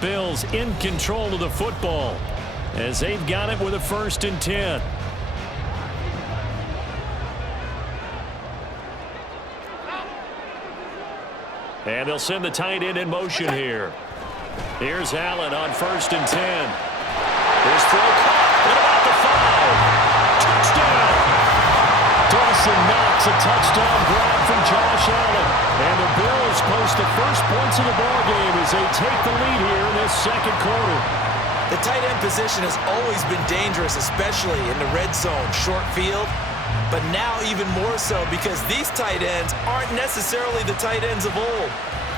Bills in control of the football as they've got it with a 1st and 10. And they'll send the tight end in motion here. Here's Allen on 1st and 10. His throw caught at about the 5. Touchdown! Dawson Knox, a touchdown grab from Josh Allen. And the Bills post the first points of the ballgame as they take the lead here in this 2nd quarter. The tight end position has always been dangerous, especially in the red zone, short field. But now even more so because these tight ends aren't necessarily the tight ends of old.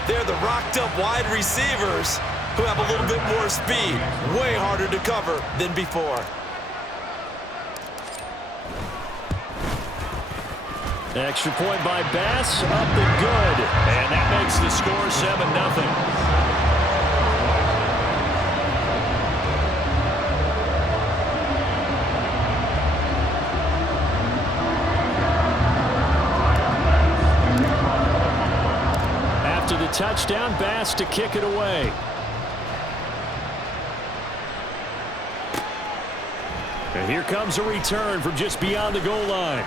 They're the rocked-up wide receivers who have a little bit more speed, way harder to cover than before. Extra point by Bass, up and good. And that makes the score 7-0. Touchdown, Bass to kick it away. And here comes a return from just beyond the goal line.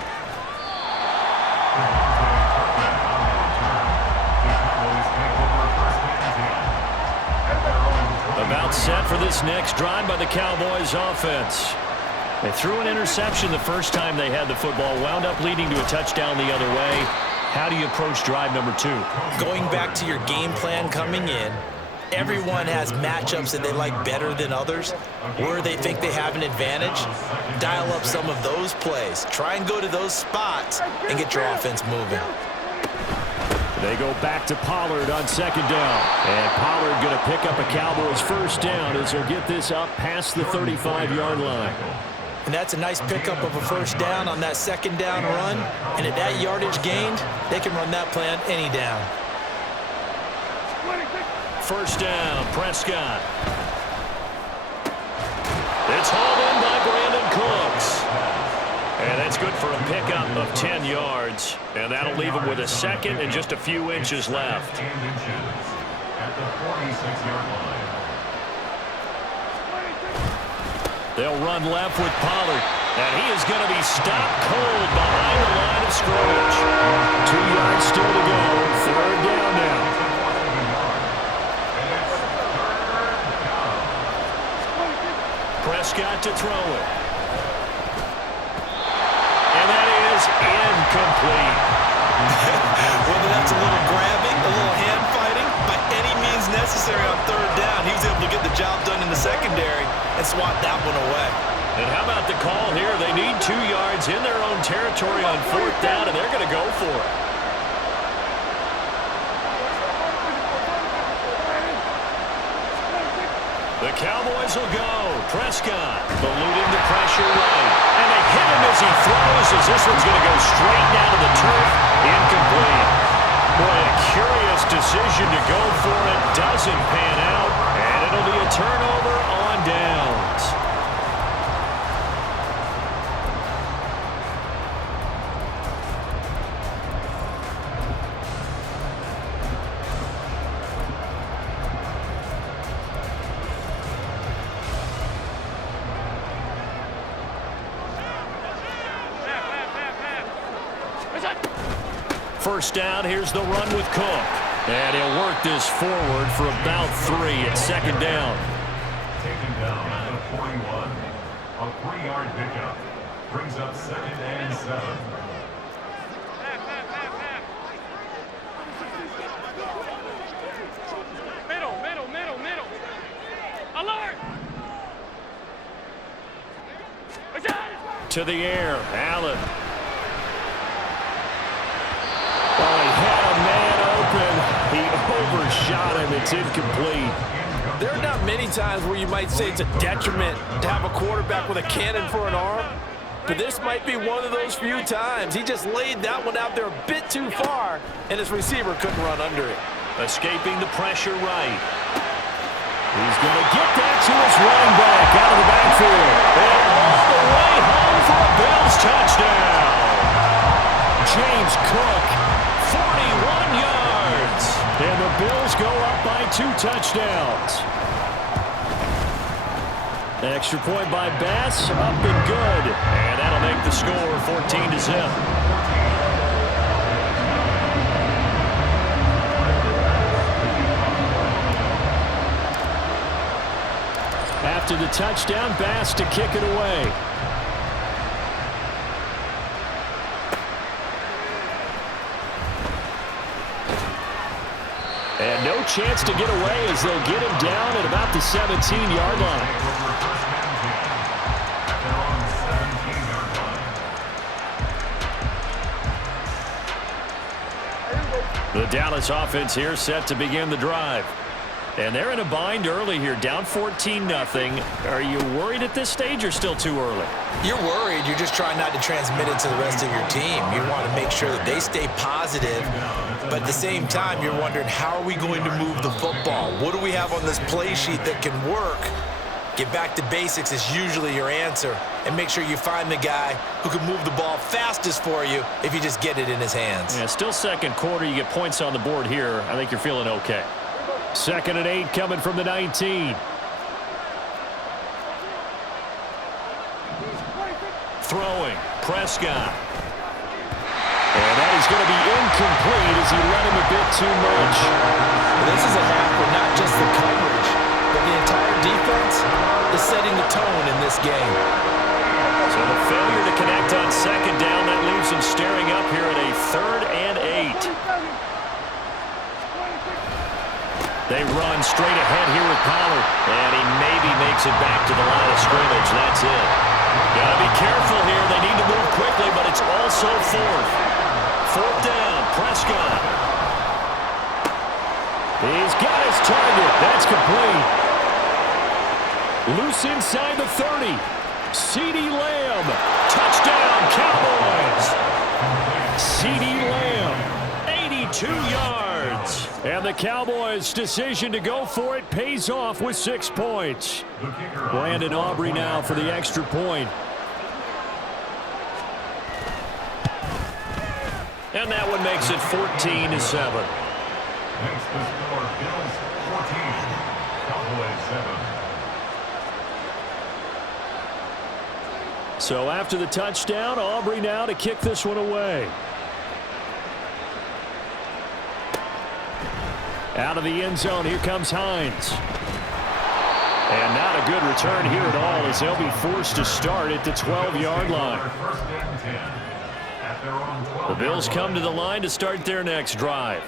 About set for this next drive by the Cowboys offense. They threw an interception the first time they had the football, wound up leading to a touchdown the other way. How do you approach drive number 2? Going back to your game plan coming in, everyone has matchups that they like better than others, where they think they have an advantage. Dial up some of those plays. Try and go to those spots and get your offense moving. They go back to Pollard on 2nd down. And Pollard going to pick up a Cowboys 1st down as he'll get this up past the 35-yard line. And that's a nice pickup of a 1st down on that 2nd down run. And at that yardage gained, they can run that play on any down. 1st down, Prescott. It's hauled in by Brandon Cooks. And that's good for a pickup of 10 yards. And that'll leave him with a 2nd and just a few inches left. At the 46-yard line. They'll run left with Pollard. And he is going to be stopped cold behind the line of scrimmage. 2 yards still to go. 3rd down now. Prescott to throw it. And that is incomplete. Whether that's a little grabbing, a little hand fighting, by any means necessary on 3rd down, he was able to get the job done in the secondary and swat that one away. And how about the call here? They need 2 yards in their own territory on 4th down, and they're going to go for it. The Cowboys will go. Prescott eluding the pressure right. And they hit him as he throws as this one's going to go straight down to the turf. Incomplete. Boy, a curious decision to go for it. Doesn't pan out. And it'll be a turnover on downs. First down, here's the run with Cook. And he'll work this forward for about 3 at 2nd down. Taken down at the 41. A 3-yard pickup. Brings up 2nd and 7. Middle. Alert! To the air, Allen. Oh, he had a man open. He overshot him. It's incomplete. There are not many times where you might say it's a detriment to have a quarterback with a cannon for an arm, but this might be one of those few times. He just laid that one out there a bit too far, and his receiver couldn't run under it. Escaping the pressure right. He's going to get that to his running back out of the backfield. And all the way home for a Bills touchdown. James Cook, 41 yards. And the Bills go up by 2 touchdowns. Extra point by Bass, up and good. And that'll make the score 14-0. After the touchdown, Bass to kick it away. And no chance to get away as they'll get him down at about the 17-yard line. The Dallas offense here set to begin the drive. And they're in a bind early here, down 14-0. Are you worried at this stage or still too early? You're worried. You're just trying not to transmit it to the rest of your team. You want to make sure that they stay positive. But at the same time, you're wondering, how are we going to move the football? What do we have on this play sheet that can work? Get back to basics is usually your answer. And make sure you find the guy who can move the ball fastest for you if you just get it in his hands. Yeah, still second quarter. You get points on the board here. I think you're feeling okay. 2nd and 8 coming from the 19. Throwing. Prescott. And that is going to be incomplete as he let him a bit too much. This is a half where not just the coverage, but the entire defense is setting the tone in this game. So the failure to connect on 2nd down, that leaves him staring up here at a 3rd and 8. They run straight ahead here with Pollard. And he maybe makes it back to the line of scrimmage. That's it. Got to be careful here. They need to move quickly, but it's also 4th. 4th down, Prescott. He's got his target. That's complete. Loose inside the 30. CeeDee Lamb. Touchdown, Cowboys. CeeDee Lamb, 82 yards. And the Cowboys' decision to go for it pays off with 6 points. Brandon Aubrey now for the extra point. And that one makes it 14-7. Makes the score Bills 14, Cowboys 7. So after the touchdown, Aubrey now to kick this one away. Out of the end zone, here comes Hines. And not a good return here at all as they'll be forced to start at the 12-yard line. The Bills come to the line to start their next drive.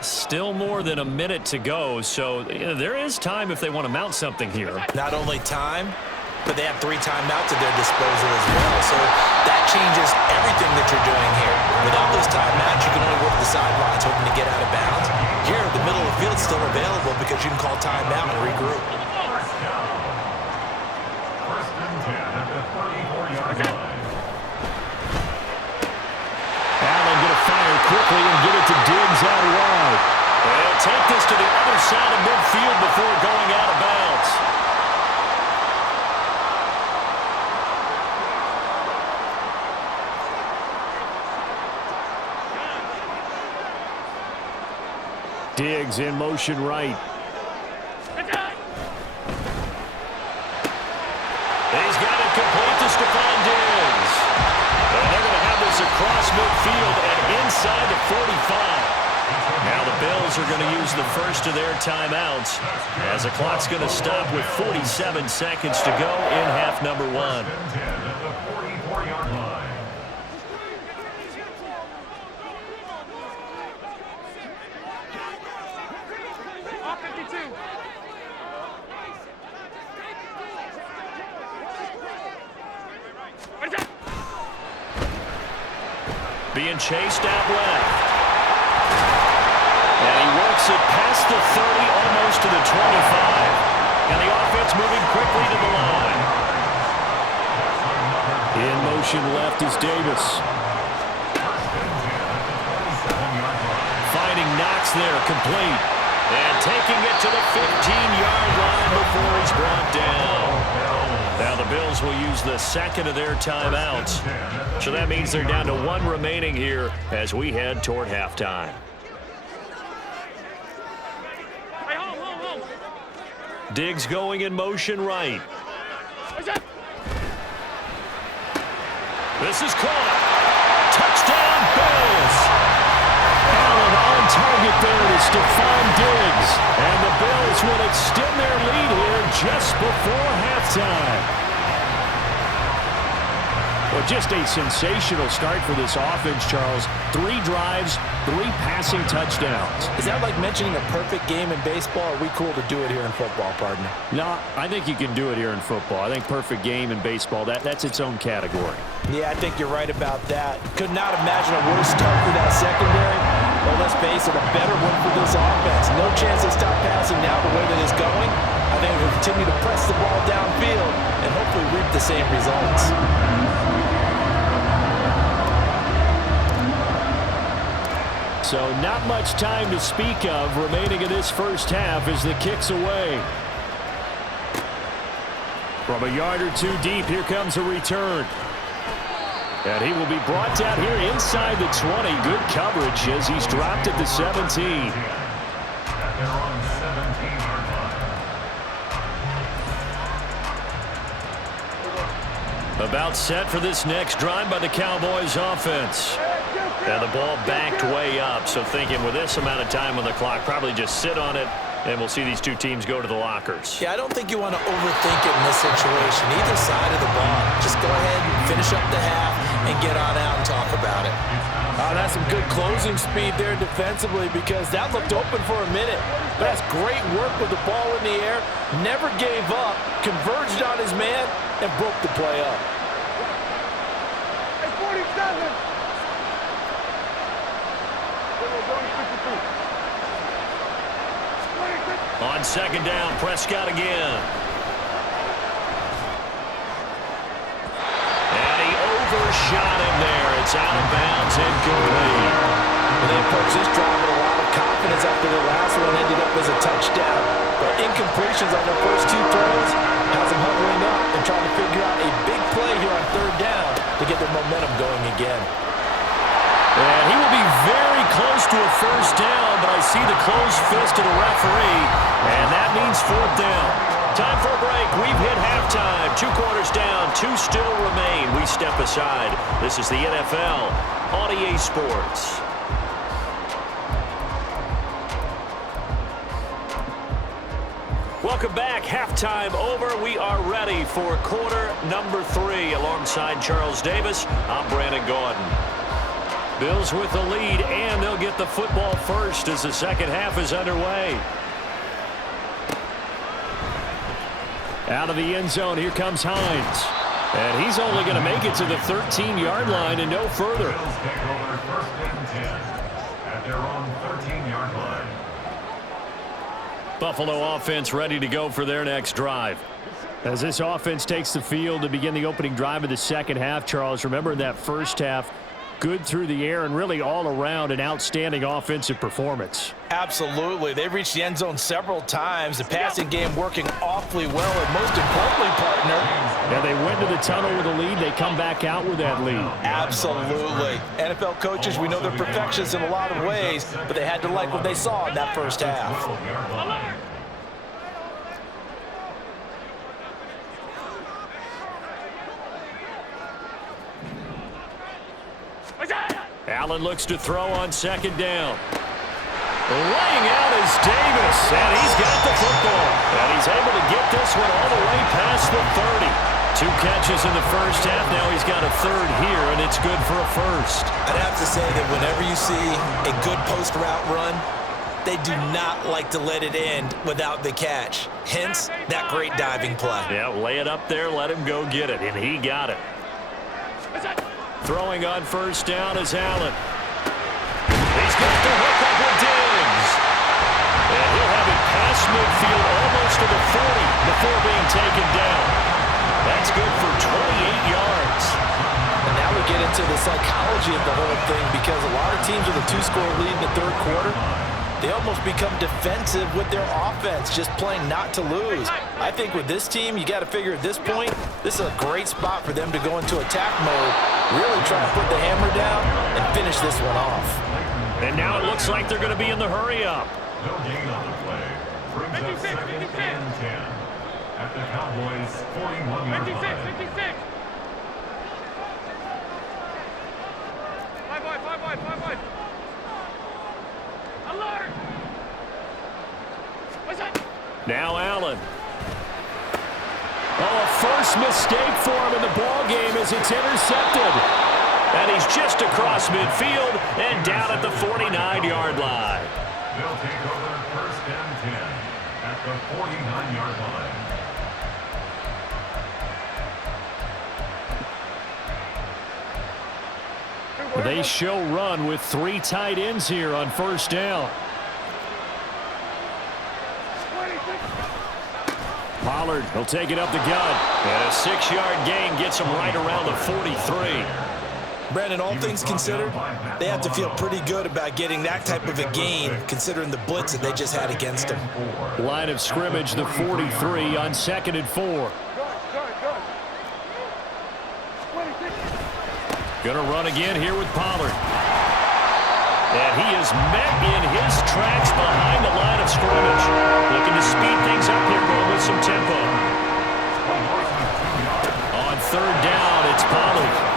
Still more than a minute to go, so there is time if they want to mount something here. Not only time, but they have 3 timeouts at their disposal as well. So that changes everything that you're doing here. Without those timeouts, you can only work the sidelines hoping to get out of bounds. Here, the middle of the field is still available because you can call timeout and regroup. First and 10 at the 34-yard line. Allen going to fire quickly and get it to Diggs out wide. They'll take this to the other side of midfield before going out of bounds. Diggs in motion right. He's got it complete to Stephon Diggs. And they're going to have this across midfield and inside the 45. Now the Bills are going to use the first of their timeouts as the clock's going to stop with 47 seconds to go in half number 1. First and 10 at the 44-yard line. Being chased out left. And he works it past the 30, almost to the 25. And the offense moving quickly to the line. In motion left is Davis. Finding Knox there, complete. And taking it to the 15-yard line before he's brought down. Now the Bills will use the second of their timeouts. So that means they're down to 1 remaining here as we head toward halftime. Hey, home. Diggs going in motion right. This is caught. Touchdown, Bills. Allen on target there to Stephon Diggs. And the Bills will extend their lead here just before halftime. Well, just a sensational start for this offense, Charles. 3 drives, 3 passing touchdowns. Is that like mentioning a perfect game in baseball? Or are we cool to do it here in football, partner? No, I think you can do it here in football. I think perfect game in baseball, that's its own category. Yeah, I think you're right about that. Could not imagine a worse start for that secondary. Well, let's face it, a better one for this offense. No chance to stop passing now the way that it's going. I think we'll continue to press the ball downfield and hopefully reap the same results. So not much time to speak of remaining in this first half as the kick's away. From a yard or 2 deep, here comes a return. And he will be brought down here inside the 20. Good coverage as he's dropped at the 17. At their own 17-yard line. About set for this next drive by the Cowboys offense. And the ball backed way up, so thinking with this amount of time on the clock, probably just sit on it, and we'll see these two teams go to the lockers. Yeah, I don't think you want to overthink it in this situation. Either side of the ball. Just go ahead and finish up the half and get on out and talk about it. That's some good closing speed there defensively because that looked open for a minute. But that's great work with the ball in the air. Never gave up, converged on his man, and broke the play up. Hey, 47. On second down, Prescott again. And he overshot him there. It's out of bounds, incomplete. They approached this drive with a lot of confidence after the last one ended up as a touchdown. But incompletions on their first 2 throws has them hovering up and trying to figure out a big play here on third down to get their momentum going again. And he will be very close to a first down, but I see the closed fist of the referee, and that means 4th down. Time for a break. We've hit halftime. 2 quarters down, 2 still remain. We step aside. This is the NFL on EA Sports. Welcome back. Halftime over. We are ready for quarter number 3. Alongside Charles Davis, I'm Brandon Gordon. Bills with the lead, and they'll get the football first as the second half is underway. Out of the end zone, here comes Hines. And he's only going to make it to the 13-yard line and no further. Bills take over 1st and 10 at their own 13-yard line. Buffalo offense ready to go for their next drive. As this offense takes the field to begin the opening drive of the second half, Charles, remember in that first half, good through the air and really all around an outstanding offensive performance. Absolutely. They've reached the end zone several times. The passing game working awfully well, and most importantly, partner. Yeah, they went to the tunnel with a lead. They come back out with that lead. Absolutely. NFL coaches, we know they're perfectionists in a lot of ways, but they had to like what they saw in that first half. Allen looks to throw on second down. Laying out is Davis, and he's got the football. And he's able to get this one all the way past the 30. 2 catches in the first half. Now he's got a 3rd here, and it's good for a first. I'd have to say that whenever you see a good post route run, they do not like to let it end without the catch. Hence, that great diving play. Yeah, lay it up there, let him go get it, and he got it. Throwing on first down is Allen. He's got the hook up with Diggs. And he'll have it past midfield almost to the 40 before being taken down. That's good for 28 yards. And now we get into the psychology of the whole thing because a lot of teams with a 2-score lead in the 3rd quarter, they almost become defensive with their offense, just playing not to lose. I think with this team, you got to figure at this point, this is a great spot for them to go into attack mode, really try to put the hammer down and finish this one off. And now it looks like they're going to be in the hurry-up. No gain on the play. Brings up 2nd and 10 at the Cowboys 41-yard 56, line. 56. Five wide. Alert! What's that? Now Allen. Oh, a first mistake for him in the ball game as it's intercepted. And he's just across midfield and down at the 49-yard line. They'll take over first and 10 at the 49-yard line. They show run with 3 tight ends here on first down. Pollard will take it up the gut. And a 6-yard gain gets him right around the 43. Brandon, all things considered, they have to feel pretty good about getting that type of a gain considering the blitz that they just had against them. Line of scrimmage, the 43 on 2nd and 4. Going to run again here with Pollard. And he is met in his tracks behind the line of scrimmage. Looking to speed things up here, going with some tempo. On 3rd down, it's Pollard.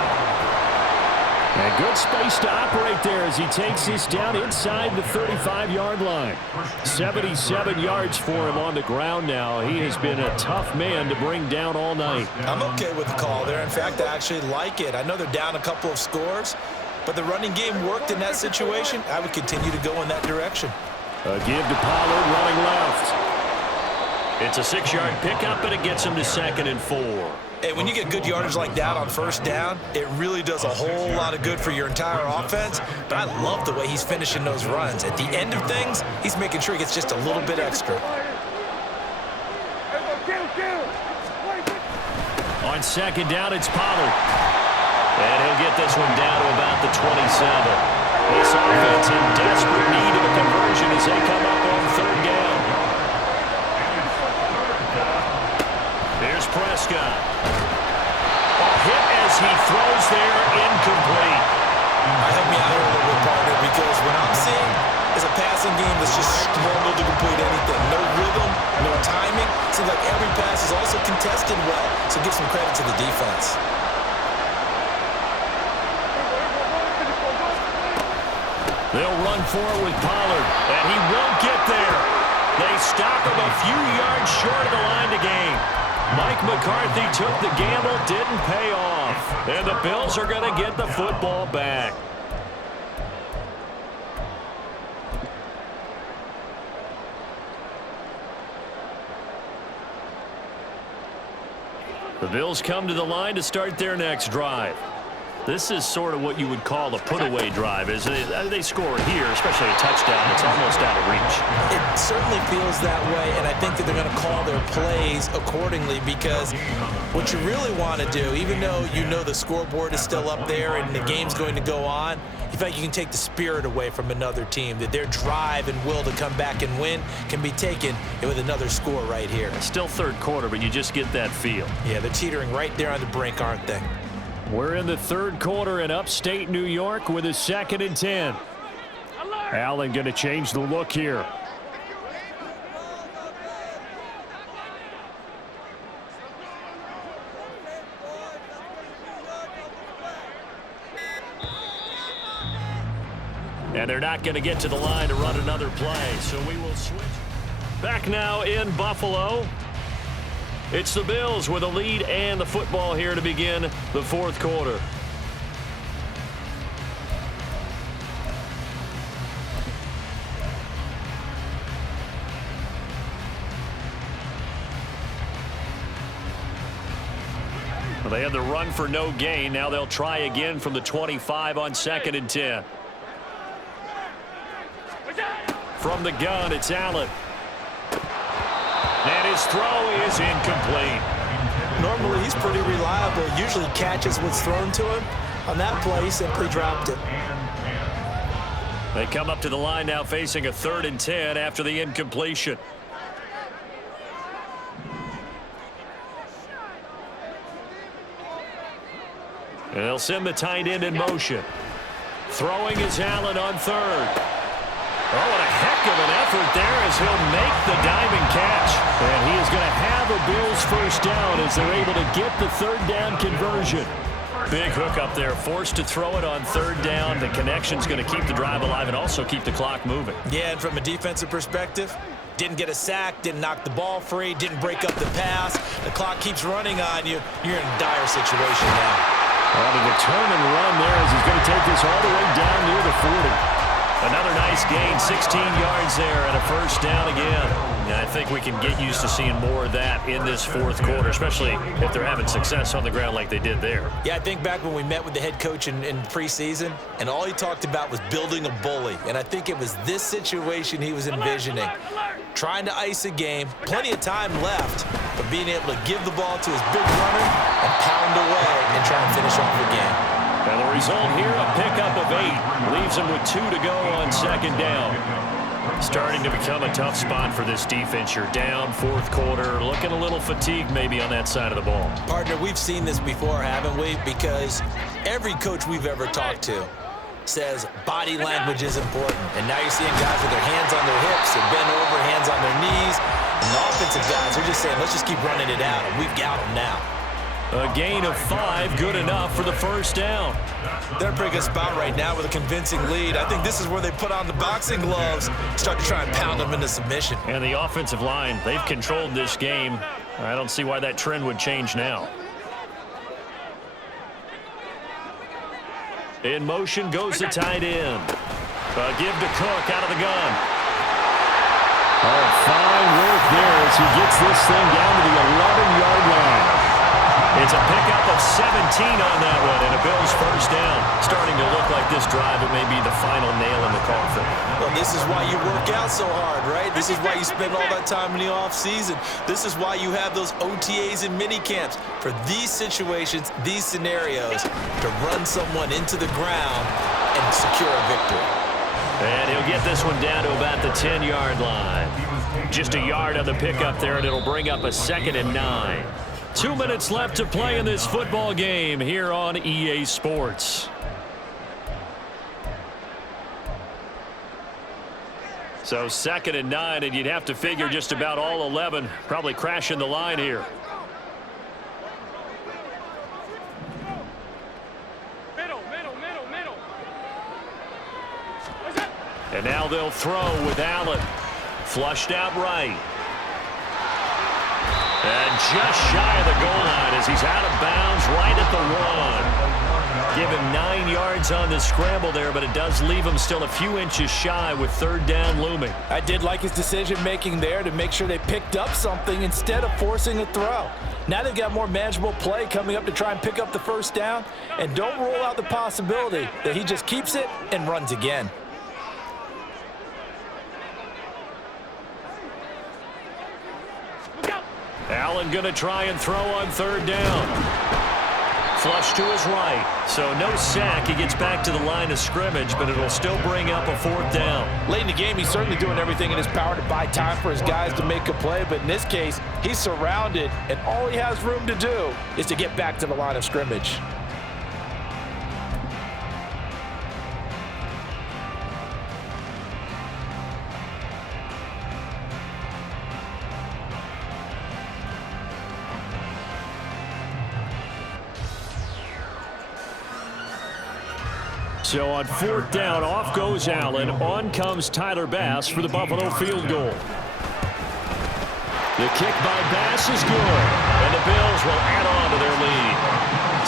And good space to operate there as he takes this down inside the 35-yard line. 77 yards for him on the ground now. He has been a tough man to bring down all night. I'm okay with the call there. In fact, I actually like it. I know they're down a couple of scores, but the running game worked in that situation. I would continue to go in that direction. A give to Pollard running left. It's a 6-yard pickup, and it gets him to 2nd and 4. Hey, when you get good yardage like that on first down, it really does a whole lot of good for your entire offense. But I love the way he's finishing those runs. At the end of things, he's making sure he gets just a little bit extra. On 2nd down, it's Pollard. And he'll get this one down to about the 27. This offense in desperate need of a conversion as they come up on 3rd down. Here's Prescott. A hit as he throws there, incomplete. Help me out here a little bit, partner, because what I'm seeing is a passing game that's just struggled to complete anything. No rhythm, no timing. Seems like every pass is also contested well, so give some credit to the defense. They'll run for it with Pollard, and he won't get there. They stop him a few yards short of the line to gain. Mike McCarthy took the gamble, didn't pay off. And the Bills are going to get the football back. The Bills come to the line to start their next drive. This is sort of what you would call a put-away drive, isn't it? They score here, especially a touchdown. It's almost out of reach. It certainly feels that way, and I think that they're going to call their plays accordingly because what you really want to do, even though you know the scoreboard is still up there and the game's going to go on, you feel like you can take the spirit away from another team, that their drive and will to come back and win can be taken with another score right here. It's still 3rd quarter, but you just get that feel. Yeah, they're teetering right there on the brink, aren't they? We're in the 3rd quarter in upstate New York with a 2nd and 10. Allen going to change the look here. And they're not going to get to the line to run another play, so we will switch. Back now in Buffalo. It's the Bills with a lead and the football here to begin the 4th quarter. Well, they had the run for no gain. Now they'll try again from the 25 on 2nd and 10. From the gun, it's Allen. And his throw is incomplete. Normally, he's pretty reliable. Usually catches what's thrown to him. On that play, he simply dropped it. They come up to the line now facing a 3rd and 10 after the incompletion. And they'll send the tight end in motion. Throwing is Allen on 3rd. Oh, and a heck of an effort there as he'll make the diving catch. And he is going to have a Bills first down as they're able to get the third down conversion. Big hook up there, forced to throw it on third down. The connection's going to keep the drive alive and also keep the clock moving. Yeah, and from a defensive perspective, didn't get a sack, didn't knock the ball free, didn't break up the pass. The clock keeps running on you. You're in a dire situation now. On a determined run there as he's going to take this all the way down near the 40. Another nice gain, 16 yards there and a first down again. And I think we can get used to seeing more of that in this fourth quarter, especially if they're having success on the ground like they did there. Yeah, I think back when we met with the head coach in preseason, and all he talked about was building a bully. And I think it was this situation he was envisioning. Trying to ice a game, plenty of time left, but being able to give the ball to his big runner and pound away and try and finish off the game. And the result here, a pickup of 8. Leaves him with 2 to go on second down. Starting to become a tough spot for this defense. You're down fourth quarter, looking a little fatigued maybe on that side of the ball. Partner, we've seen this before, haven't we? Because every coach we've ever talked to says body language is important. And now you're seeing guys with their hands on their hips and bent over, hands on their knees. And the offensive guys are just saying, let's just keep running it out, and we've got them now. A gain of 5, good enough for the first down. They're in a pretty good spot right now with a convincing lead. I think this is where they put on the boxing gloves, start to try and pound them into submission. And the offensive line, they've controlled this game. I don't see why that trend would change now. In motion goes the tight end. Give to Cook out of the gun. Oh, fine work there as he gets this thing down to the 11-yard line. It's a pickup of 17 on that one, and a Bills first down. Starting to look like this drive, it may be the final nail in the coffin. Well, this is why you work out so hard, right? This is why you spend all that time in the offseason. This is why you have those OTAs and mini camps. For these situations, these scenarios, to run someone into the ground and secure a victory. And he'll get this one down to about the 10-yard line. Just a yard on the pickup there, and it'll bring up a 2nd and 9. 2 minutes left to play in this football game here on EA Sports. So 2nd and 9, and you'd have to figure just about all 11 probably crashing the line here. Middle. And now they'll throw with Allen. Flushed out right. And just shy of the goal line as he's out of bounds right at the 1. Give him 9 yards on the scramble there, but it does leave him still a few inches shy with third down looming. I did like his decision-making there to make sure they picked up something instead of forcing a throw. Now they've got more manageable play coming up to try and pick up the first down, and don't rule out the possibility that he just keeps it and runs again. Allen going to try and throw on third down. Flush to his right. So no sack. He gets back to the line of scrimmage, but it'll still bring up a 4th down. Late in the game, he's certainly doing everything in his power to buy time for his guys to make a play, but in this case, he's surrounded, and all he has room to do is to get back to the line of scrimmage. So on 4th down, off goes Allen. On comes Tyler Bass for the Buffalo field goal. The kick by Bass is good, and the Bills will add on to their lead.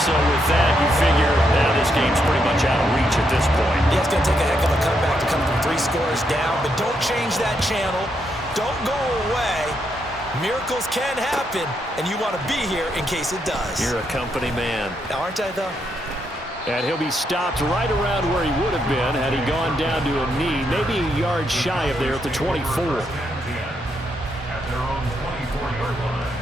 So with that, you figure now this game's pretty much out of reach at this point. Yeah, it's going to take a heck of a comeback to come from 3 scores down, but don't change that channel. Don't go away. Miracles can happen, and you want to be here in case it does. You're a company man. Aren't I, though? And he'll be stopped right around where he would have been had he gone down to a knee, maybe a yard shy of there at the 24. At their own 24-yard line.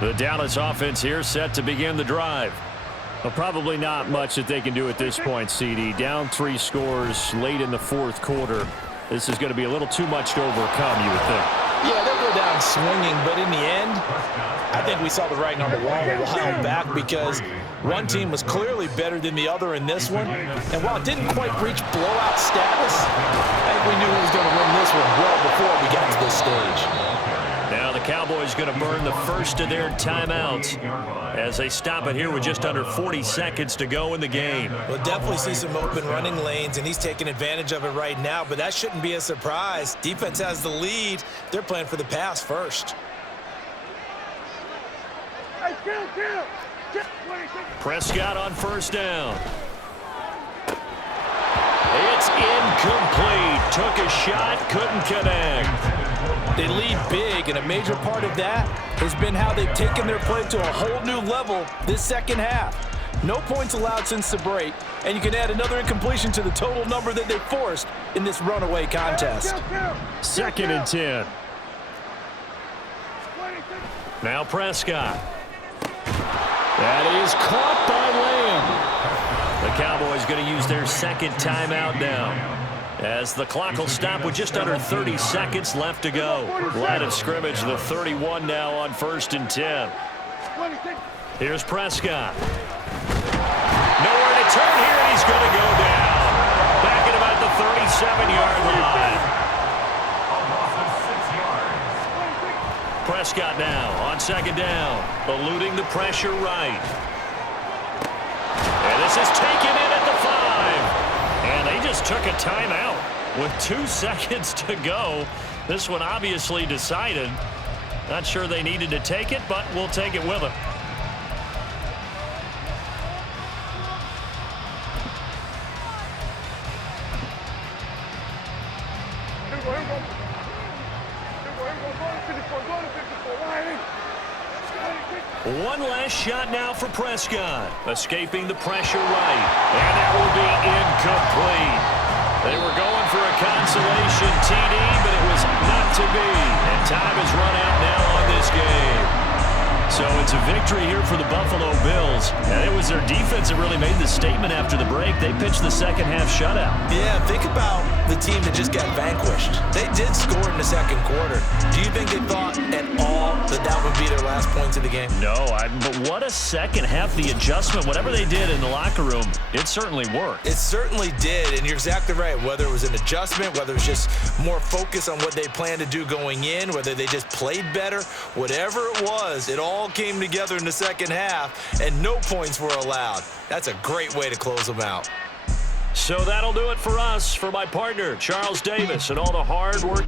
The Dallas offense here set to begin the drive. Well, probably not much that they can do at this point, CD. Down 3 scores late in the fourth quarter. This is going to be a little too much to overcome, you would think. Yeah, they'll go down swinging, but in the end, I think we saw the writing on the wall a while back because one team was clearly better than the other in this one. And while it didn't quite reach blowout status, stage. Now the Cowboys going to burn the first of their timeouts as they stop it here with just under 40 seconds to go in the game. We'll definitely see some open running lanes, and he's taking advantage of it right now, but that shouldn't be a surprise. Defense has the lead. They're playing for the pass first. Prescott on first down. It's incomplete. Took a shot, couldn't connect. They lead big, and a major part of that has been how they've taken their play to a whole new level this second half. No points allowed since the break, and you can add another incompletion to the total number that they forced in this runaway contest. 2nd and 10. Now Prescott. That is caught by Lamb. The Cowboys going to use their second timeout now, as the clock will stop with just under 30 seconds left to go. Line of scrimmage, the 31 now on 1st and 10. Here's Prescott. Nowhere to turn here, and he's going to go down. Back at about the 37-yard line. Prescott now on 2nd down, eluding the pressure right. And this is taken in at the 5. And they just took a timeout with 2 seconds to go. This one obviously decided. Not sure they needed to take it, but we'll take it with them. One last shot now for Prescott. Escaping the pressure right. And that will be incomplete. They were going for a consolation TD, but it was not to be. And time has run out now on this game. So it's a victory here for the Buffalo Bills. And it was their defense that really made the statement after the break. They pitched the second half shutout. Yeah, think about the team that just got vanquished. They did score in the second quarter. Do you think they thought at all that that would be their last points of the game? No, but what a second half. The adjustment, whatever they did in the locker room, it certainly worked. It certainly did, and you're exactly right. Whether it was an adjustment, whether it was just more focus on what they planned to do going in, whether they just played better, whatever it was, it all came together in the second half, and no points were allowed. That's a great way to close them out. So that'll do it for us. For my partner, Charles Davis, and all the hard work.